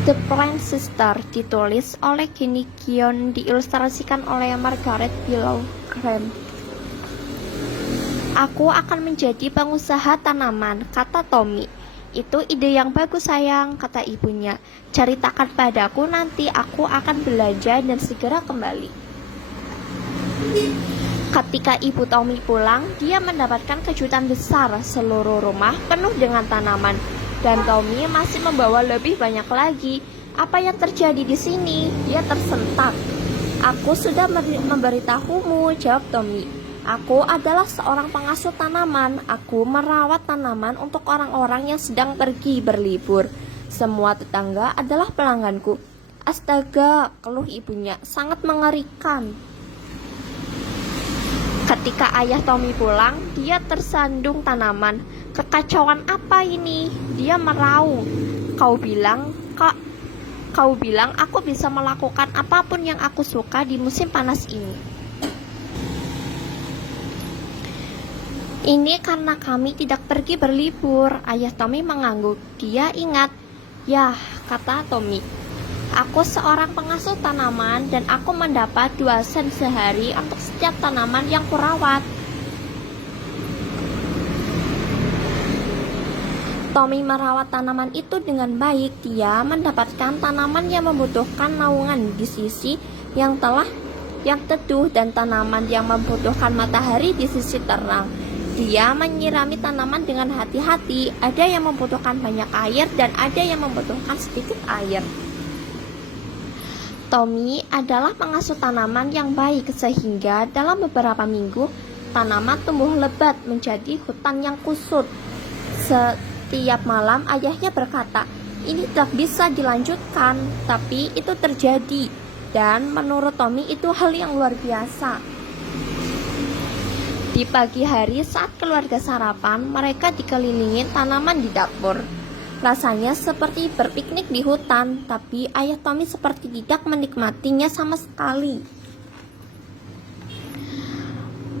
The Blind Sister ditulis oleh Jenny Gion, diilustrasikan oleh Margaret Pilgrim. Aku akan menjadi pengusaha tanaman, kata Tommy. Itu ide yang bagus sayang, kata ibunya. Ceritakan padaku nanti, aku akan belanja dan segera kembali. Ketika ibu Tommy pulang, dia mendapatkan kejutan besar. Seluruh rumah penuh dengan tanaman, dan Tommy masih membawa lebih banyak lagi. Apa yang terjadi di sini? Dia tersentak. Aku sudah memberitahumu, jawab Tommy. Aku adalah seorang pengasuh tanaman. Aku merawat tanaman untuk orang-orang yang sedang pergi berlibur. Semua tetangga adalah pelangganku. Astaga, keluh ibunya, sangat mengerikan. Ketika ayah Tommy pulang, dia tersandung tanaman. Kekacauan apa ini? Dia meraung. Kau bilang aku bisa melakukan apapun yang aku suka di musim panas ini. Ini karena kami tidak pergi berlibur. Ayah Tommy mengangguk. Dia ingat. Yah, kata Tommy. Aku seorang pengasuh tanaman dan aku mendapat 2 sen sehari untuk setiap tanaman yang kurawat. Tommy merawat tanaman itu dengan baik. Dia mendapatkan tanaman yang membutuhkan naungan di sisi yang teduh dan tanaman yang membutuhkan matahari di sisi terang. Dia menyirami tanaman dengan hati-hati. Ada yang membutuhkan banyak air dan ada yang membutuhkan sedikit air. Tommy adalah pengasuh tanaman yang baik sehingga dalam beberapa minggu tanaman tumbuh lebat menjadi hutan yang kusut. Setiap malam ayahnya berkata, ini tidak bisa dilanjutkan, tapi itu terjadi. Dan menurut Tommy itu hal yang luar biasa. Di pagi hari saat keluarga sarapan, mereka dikelilingi tanaman di dapur. Rasanya seperti berpiknik di hutan, tapi ayah Tommy seperti tidak menikmatinya sama sekali.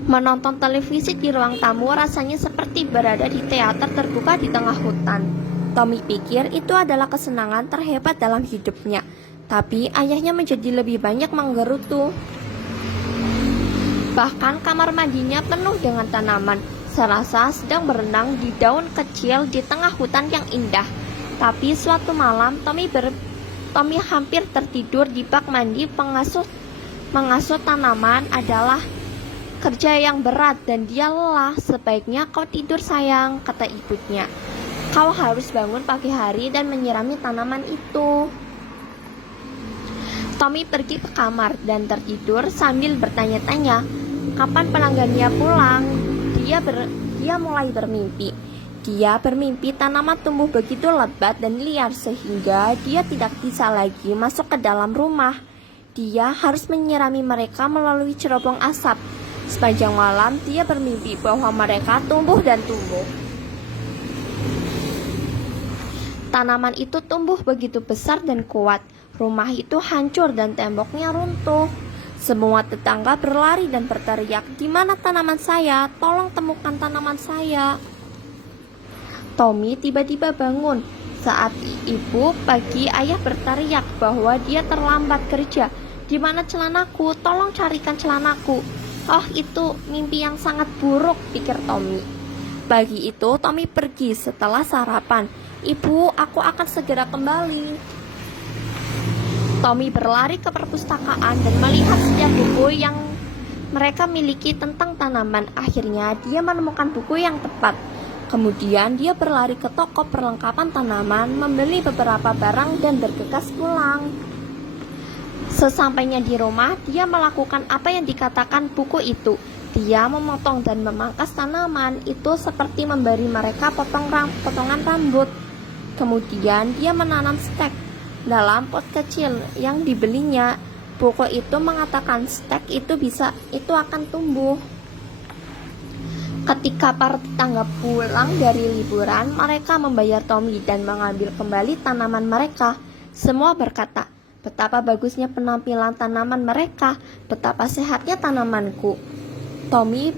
Menonton televisi di ruang tamu rasanya seperti berada di teater terbuka di tengah hutan. Tommy pikir itu adalah kesenangan terhebat dalam hidupnya, tapi ayahnya menjadi lebih banyak menggerutu. Bahkan kamar mandinya penuh dengan tanaman, serasa sedang berenang di daun kecil di tengah hutan yang indah. Tapi suatu malam Tommy hampir tertidur di bak mandi. Mengasuh tanaman adalah kerja yang berat dan dia lelah. Sebaiknya kau tidur sayang, kata ibunya. Kau harus bangun pagi hari dan menyirami tanaman itu. Tommy pergi ke kamar dan tertidur sambil bertanya-tanya, kapan pelanggannya pulang? Dia mulai bermimpi. Dia bermimpi tanaman tumbuh begitu lebat dan liar sehingga dia tidak bisa lagi masuk ke dalam rumah. Dia harus menyirami mereka melalui cerobong asap. Sepanjang malam dia bermimpi bahwa mereka tumbuh dan tumbuh. Tanaman itu tumbuh begitu besar dan kuat. Rumah itu hancur dan temboknya runtuh. Semua tetangga berlari dan berteriak, "Di mana tanaman saya? Tolong temukan tanaman saya." Tommy tiba-tiba bangun. Saat ibu pagi, ayah berteriak bahwa dia terlambat kerja. "Di mana celanaku? Tolong carikan celanaku." Oh, itu mimpi yang sangat buruk, pikir Tommy. Pagi itu Tommy pergi setelah sarapan. "Ibu, aku akan segera kembali." Tommy berlari ke perpustakaan dan melihat setiap buku yang mereka miliki tentang tanaman. Akhirnya dia menemukan buku yang tepat. Kemudian dia berlari ke toko perlengkapan tanaman, membeli beberapa barang dan bergegas pulang. Sesampainya di rumah, dia melakukan apa yang dikatakan buku itu. Dia memotong dan memangkas tanaman itu seperti memberi mereka potongan rambut. Kemudian dia menanam stek dalam pot kecil yang dibelinya. Buku itu mengatakan stek itu akan tumbuh. Ketika para tetangga pulang dari liburan, mereka membayar Tommy dan mengambil kembali tanaman mereka. Semua berkata, betapa bagusnya penampilan tanaman mereka, betapa sehatnya tanamanku. Tommy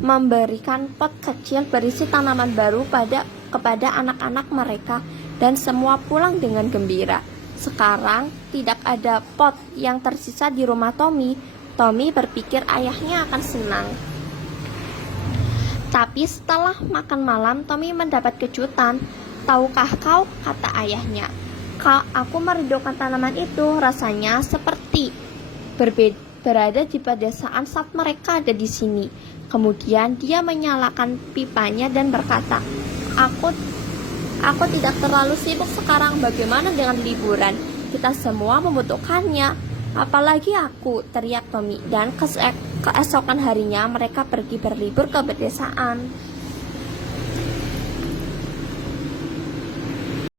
memberikan pot kecil berisi tanaman baru kepada anak-anak mereka. dan semua pulang dengan gembira. Sekarang tidak ada pot yang tersisa di rumah Tommy. Tommy berpikir ayahnya akan senang. Tapi setelah makan malam, Tommy mendapat kejutan. "Tahukah kau," kata ayahnya, "aku merindukan tanaman itu. Rasanya seperti berada di pedesaan saat mereka ada di sini." Kemudian dia menyalakan pipanya dan berkata, Aku tidak terlalu sibuk sekarang. Bagaimana dengan liburan? Kita semua membutuhkannya. Apalagi aku, teriak Tommy. Dan keesokan harinya mereka pergi berlibur ke pedesaan.